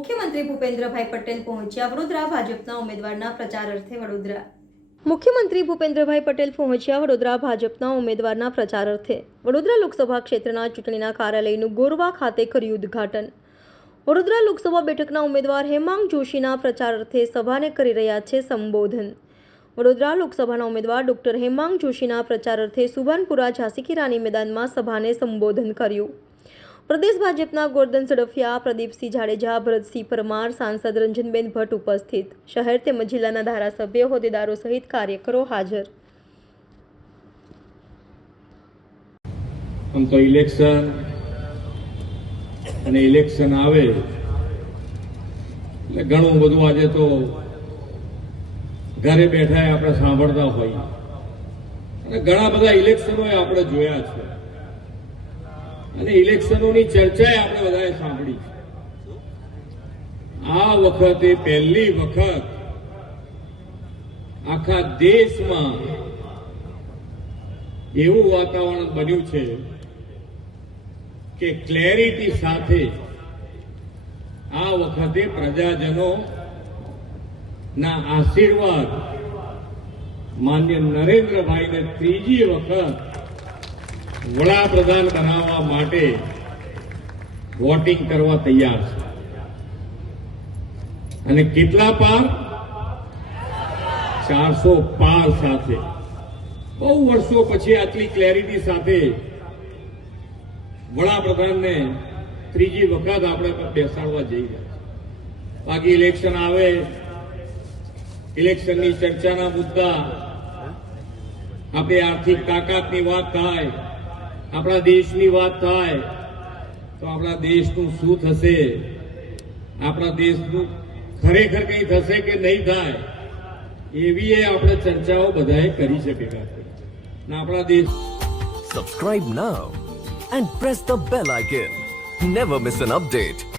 મુખ્યમંત્રી ભૂપેન્દ્રભાઈ પટેલ પહોંચ્યા વડોદરા ભાજપના ઉમેદવારના પ્રચાર અર્થે વડોદરા મુખ્યમંત્રી ભૂપેન્દ્રભાઈ પટેલ પહોંચ્યા વડોદરા ભાજપના ઉમેદવારના પ્રચાર અર્થે વડોદરા લોકસભા ક્ષેત્રના ચૂંટણીના કાર્યાલયનું ગોરવા ખાતે કર્યું ઉદ્ઘાટન વડોદરા લોકસભા બેઠકના ઉમેદવાર હેમાંગ જોશીના પ્રચાર અર્થે સભાને કરી રહ્યા છે સંબોધન વડોદરા લોકસભાના ઉમેદવાર ડોક્ટર હેમાંગ જોશીના પ્રચાર અર્થે સુભાનપુરા ઝાંસી કી રાની મેદાનમાં સભાને સંબોધન કર્યું પ્રદેશ ભાજપના ગોરધન ઝડફિયા પ્રદીપસિંહ જાડેજા ભરતસિંહ પરમાર સાંસદ રંજનબેન ભટ્ટ ઉપસ્થિત શહેર તેમજ જિલ્લાના ધારાસભ્યો હોદ્દેદારો સહિત કાર્યકરો હાજર આમ તો ઇલેક્શન અને ઇલેક્શન આવે એટલે ઘણું બધું આજે તો ઘરે બેઠા આપણે સાંભળતા હોઈએ અને ઘણા બધા ઇલેક્શનો આપણે જોયા છે અને ઇલેક્શનોની ચર્ચા આપણે બધાએ સાંભળી છે આ વખતે પહેલી વખત આખા દેશમાં એવું વાતાવરણ બન્યું છે કે ક્લેરિટી સાથે આ વખતે પ્રજાજનો ના આશીર્વાદ માન્ય નરેન્દ્રભાઈને ત્રીજી વખત વડાપ્રધાન બનાવવા માટે વોટિંગ કરવા તૈયાર છે અને કેટલા પાર 400 પાર સાથે બહુ વર્ષો પછી આટલી ક્લેરિટી સાથે વડાપ્રધાનને ત્રીજી વખત આપણે બેસાડવા જઈ રહ્યા છીએ બાકી ઇલેક્શન આવે ઇલેક્શનની ચર્ચાના મુદ્દા આપણી આર્થિક તાકાતની વાત થાય આપણા દેશની વાત થાય તો આપણા દેશનું શું થશે આપણા દેશનું ખરેખર કંઈ થશે કે નહીં થાય એવી આપણે ચર્ચાઓ બધાએ કરી છે ભેગા કરી આપણા દેશ Subscribe now and press the bell icon. Never miss an update.